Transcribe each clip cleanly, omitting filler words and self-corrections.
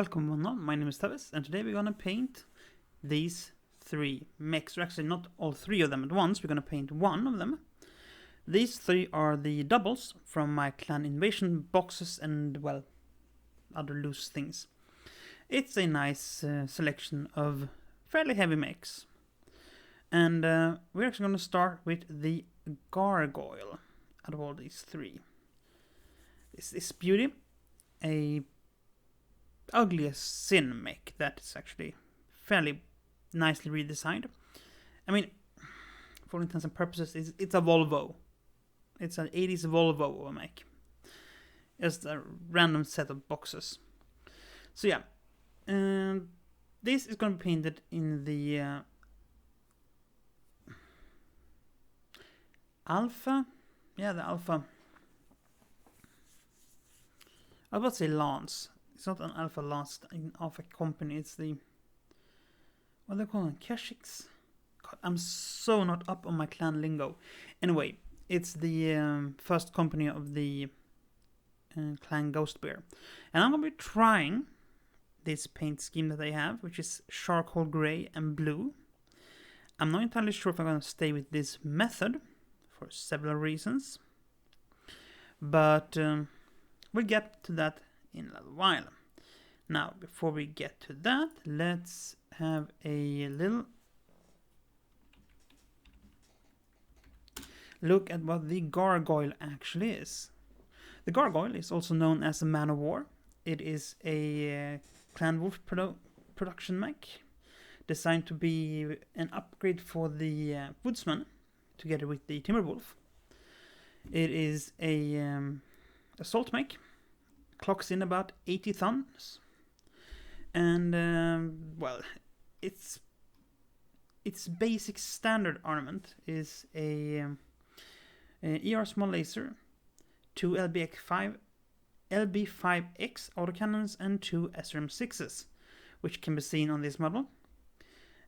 welcome everyone, my name is Tawess, and today we're gonna paint these three mechs, or actually not all three of them at once, we're gonna paint one of them. These three are the doubles from my clan invasion boxes and, well, other loose things. It's a nice selection of fairly heavy mechs. And we're actually gonna start with the Gargoyle out of all these three. This beauty, a ugliest sin mech that is actually fairly nicely redesigned. I mean, for all intents and purposes, it's a Volvo. It's an 80s Volvo of a mech. Just a random set of boxes. So yeah, this is going to be painted in the Alpha. Yeah, the Alpha. I was about to say Lance. It's not an Alpha Lance in Alpha Company. It's the, what do they call them? Keshiks? God, I'm so not up on my clan lingo. Anyway, it's the first company of the clan Ghost Bear. And I'm going to be trying this paint scheme that they have, which is charcoal gray and blue. I'm not entirely sure if I'm going to stay with this method for several reasons. But we'll get to that in a little while. Now, before we get to that, let's have a little look at what the Gargoyle actually is. The Gargoyle is also known as a Man of War. It is a Clan Wolf production mech, designed to be an upgrade for the Woodsman, together with the Timberwolf. It is a assault mech, clocks in about 80 tons, and well, its basic standard armament is a ER small laser, 2 LB5X autocannons, and 2 SRM6s, which can be seen on this model.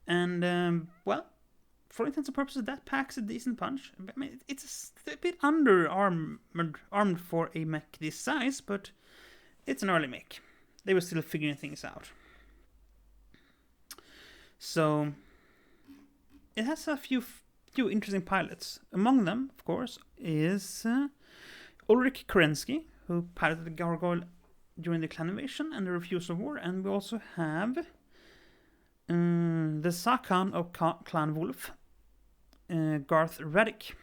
And well, for intents and purposes, that packs a decent punch. I mean, it's a bit armed for a mech this size, but it's an early mech. They were still figuring things out. So it has a few interesting pilots. Among them, of course, is Ulrich Kerensky, who piloted the Gargoyle during the clan invasion and the refusal war. And we also have the Sakan of Clan Wolf, Garth Raddick,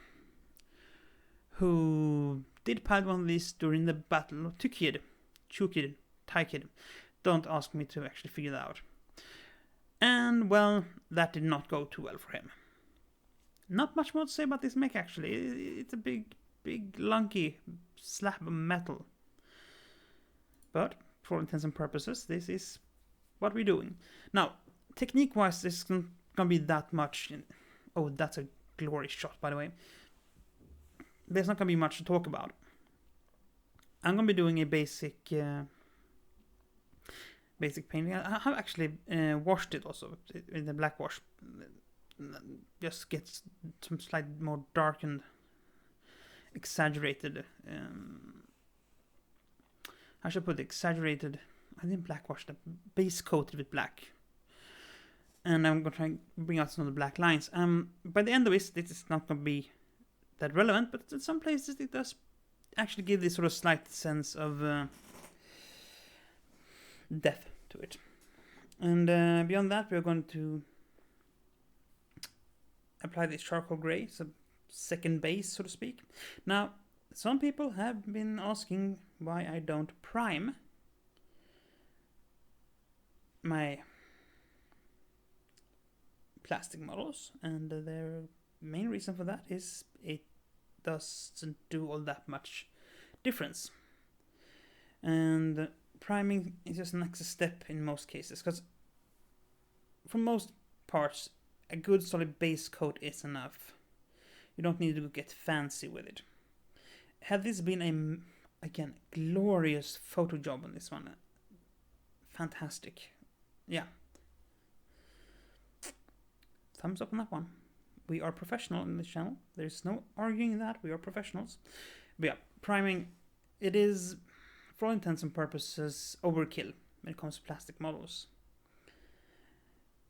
who did pilot one of these during the Battle of Tukid. Don't ask me to actually figure that out. And, well, that did not go too well for him. Not much more to say about this mech, actually. It's a big, lunky slab of metal. But, for all intents and purposes, this is what we're doing. Now, technique-wise, this isn't going to be that much. Oh, that's a glorious shot, by the way. There's not going to be much to talk about. I'm going to be doing a basic painting. I have actually washed it also in the black wash. Just gets some slightly more darkened, exaggerated. I should put exaggerated. I didn't black wash, the base coated with black. And I'm going to try and bring out some of the black lines. By the end of this is not going to be that relevant, but in some places it does actually give this sort of slight sense of depth to it. And beyond that, we're going to apply this charcoal gray, so second base, so to speak. Now, some people have been asking why I don't prime my plastic models, and their main reason for that is it doesn't do all that much difference. And priming is just an next step in most cases, because for most parts, a good solid base coat is enough. You don't need to get fancy with it. Had this been a, again, glorious photo job on this one, fantastic. Yeah. Thumbs up on that one. We are professional in this channel. There's no arguing that. We are professionals. But yeah, priming, it is, for all intents and purposes, overkill. when it comes to plastic models.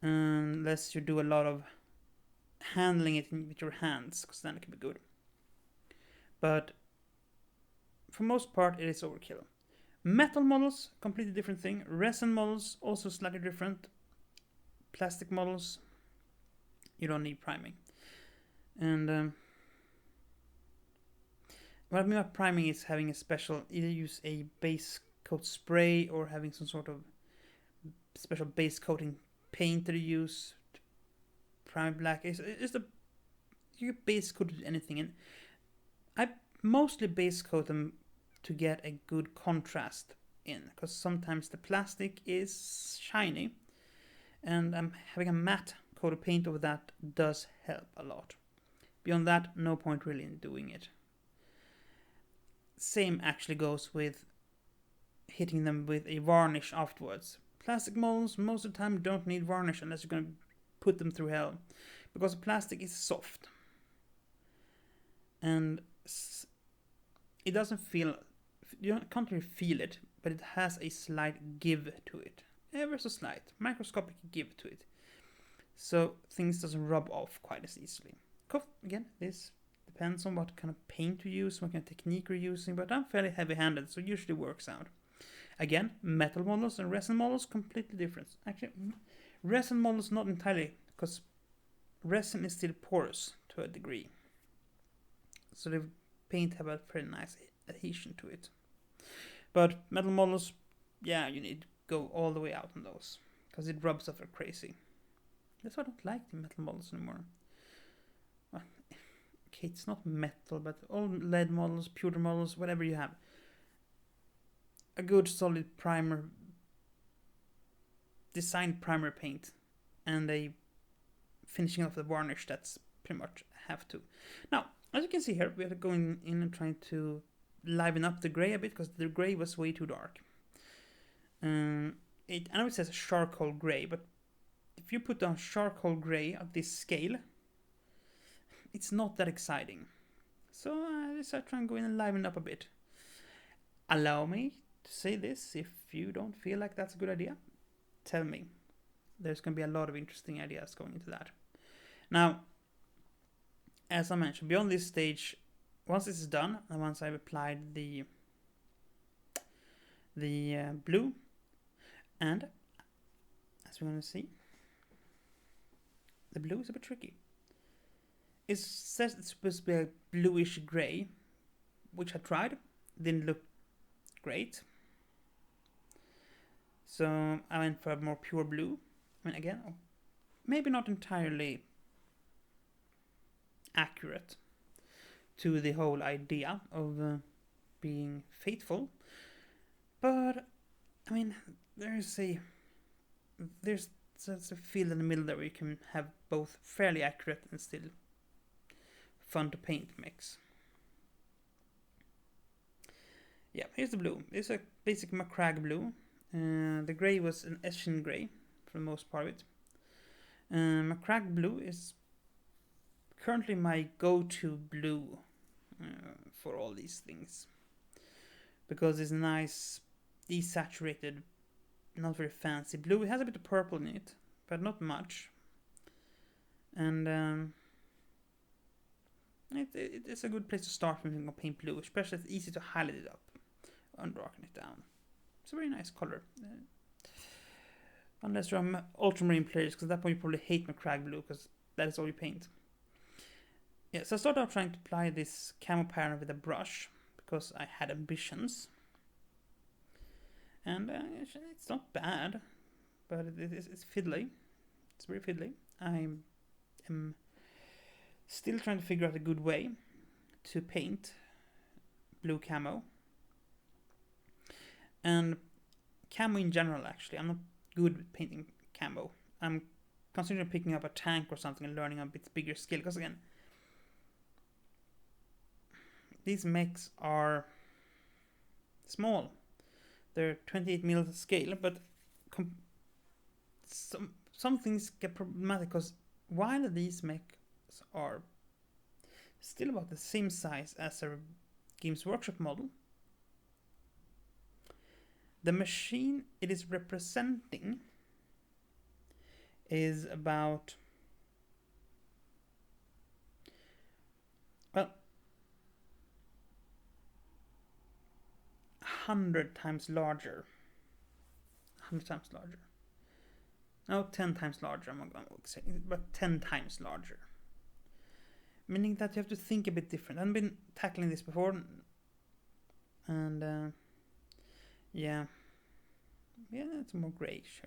Unless you do a lot of handling it with your hands, because then it can be good. But for most part, it is overkill. Metal models, completely different thing. Resin models, also slightly different. Plastic models, you don't need priming. And what I mean by priming is having a special, either use a base coat spray or having some sort of special base coating paint that you use to prime black. It's the you base coat anything, and I mostly base coat them to get a good contrast in, because sometimes the plastic is shiny, and having a matte coat of paint over that does help a lot. Beyond that, no point really in doing it. Same actually goes with hitting them with a varnish afterwards. Plastic models most of the time don't need varnish unless you're going to put them through hell, because plastic is soft and it doesn't feel, you can't really feel it, but it has a slight give to it, ever so slight, microscopic give to it, so things doesn't rub off quite as easily. Again, this depends on what kind of paint you use, what kind of technique you're using, but I'm fairly heavy-handed, so it usually works out. Again, metal models and resin models completely different. Actually, resin models not entirely, because resin is still porous to a degree, so the paint have a pretty nice adhesion to it. But metal models, yeah, you need to go all the way out on those, because it rubs off like crazy. That's why I don't like the metal models anymore. Well, okay, it's not metal, but all lead models, pewter models, whatever you have, a good solid primer, designed primer paint, and a finishing off the varnish, that's pretty much have to. Now, as you can see here, we are going in and trying to liven up the gray a bit, because the gray was way too dark. I know it says charcoal gray, but if you put down charcoal gray at this scale, it's not that exciting. So I decided to try and go in and liven up a bit. Allow me to say this, if you don't feel like that's a good idea, tell me. There's going to be a lot of interesting ideas going into that. Now, as I mentioned, beyond this stage, once this is done, and once I've applied the blue, and as we're going to see, the blue is a bit tricky. It says it's supposed to be a bluish grey, which I tried, didn't look great. So I went for a more pure blue. I mean, again, maybe not entirely accurate to the whole idea of being faithful, but I mean, there's a field in the middle there where you can have both fairly accurate and still fun to paint mix. Yeah, here's the blue. It's a basic Macragge blue. The grey was an Eshin grey for the most part of it. Macragge blue is currently my go-to blue for all these things, because it's nice, desaturated, not very fancy blue. It has a bit of purple in it, but not much. And it's a good place to start when you're going to paint blue, especially it's easy to highlight it up and darken it down. It's a very nice color. Unless you're ultramarine players, because at that point you probably hate Macragge blue, because that is all you paint. Yeah, so I started out trying to apply this camo pattern with a brush, because I had ambitions. And it's not bad, but it's fiddly. It's very fiddly. I am still trying to figure out a good way to paint blue camo. And camo in general, actually. I'm not good with painting camo. I'm considering picking up a tank or something and learning a bit bigger scale. Because again, these mechs are small. They're 28mm scale, but some things get problematic, because while these mechs are still about the same size as a Games Workshop model, The machine it is representing is about, well, 100 times larger. 100 times larger. No, 10 times larger, I'm going to say, but 10 times larger. Meaning that you have to think a bit different. I've been tackling this before, and yeah, it's more grayish.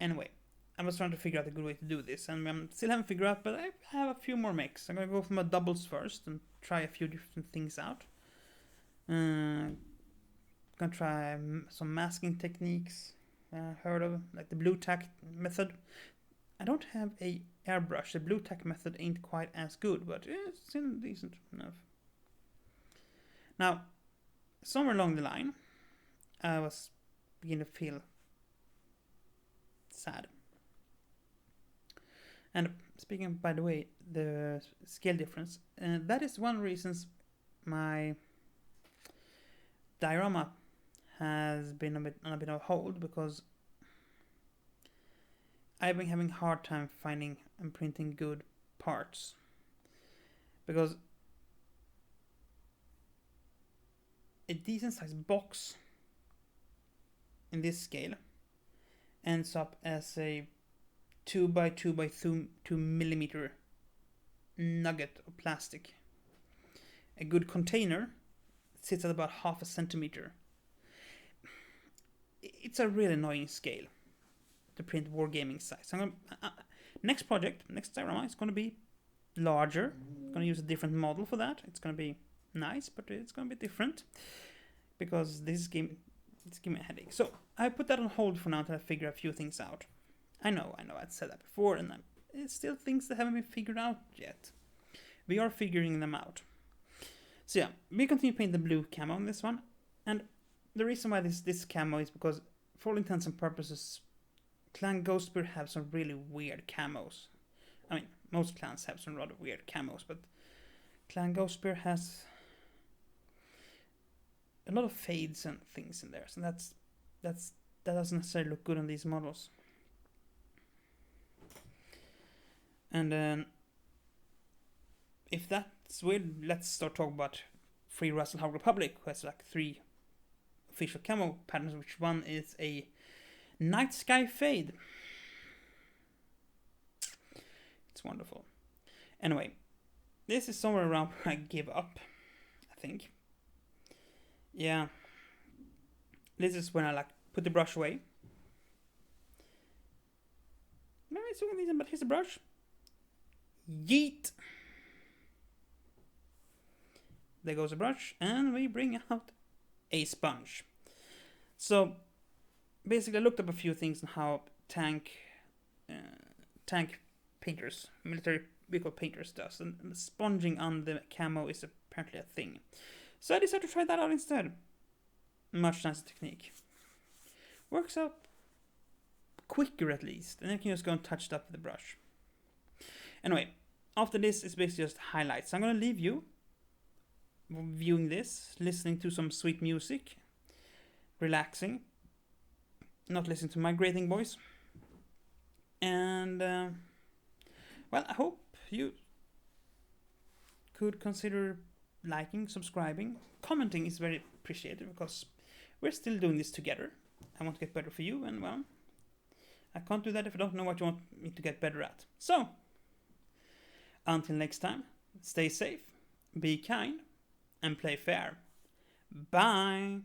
Anyway, I was trying to figure out a good way to do this, and I still haven't figured out, but I have a few more mechs. I'm gonna go for my doubles first and try a few different things out. Gonna try some masking techniques. Heard of, like the blue tack method. I don't have a airbrush. The blue tack method ain't quite as good, but it's still decent enough. Now, somewhere along the line, I was beginning to feel sad. And speaking, by the way, the scale difference, that is one reason my diorama has been on a bit of hold, because I've been having a hard time finding and printing good parts, because a decent sized box in this scale ends up as a 2 by 2 by 2 millimeter nugget of plastic. A good container sits at about half a centimeter. It's a really annoying scale to print wargaming size. Next project, next diorama, is going to be larger. I'm going to use a different model for that. It's going to be nice, but it's going to be different, because this game, it's giving me a headache. So I put that on hold for now until I figure a few things out. I know, I'd said that before, and it's still things that haven't been figured out yet. We are figuring them out. So yeah, we continue to paint the blue camo on this one, and the reason why this camo is because, for all intents and purposes, Clan Ghostbeard have some really weird camos. I mean, most clans have some rather weird camos, but Clan Ghostbeard has a lot of fades and things in there, so that doesn't necessarily look good on these models. And then, if that's weird, let's start talking about Free Russell Republic, who has like 3 official camo patterns, which one is a night sky fade. It's wonderful. Anyway, this is somewhere around where I give up, I think. Yeah. This is when I like put the brush away. Maybe it's looking decent, but here's the brush. Yeet! There goes the brush, and we bring out a sponge. So basically I looked up a few things on how tank painters, military vehicle painters does, and sponging on the camo is apparently a thing. So I decided to try that out instead. Much nicer technique. Works out quicker at least, and I can just go and touch it up with the brush. Anyway, after this it's basically just highlights. I'm gonna leave you viewing this, listening to some sweet music, relaxing, not listening to my grating voice, and well, I hope you could consider liking, subscribing, commenting is very appreciated, because we're still doing this together. I want to get better for you, and well, I can't do that if I don't know what you want me to get better at. So, until next time, stay safe, be kind, and play fair. Bye!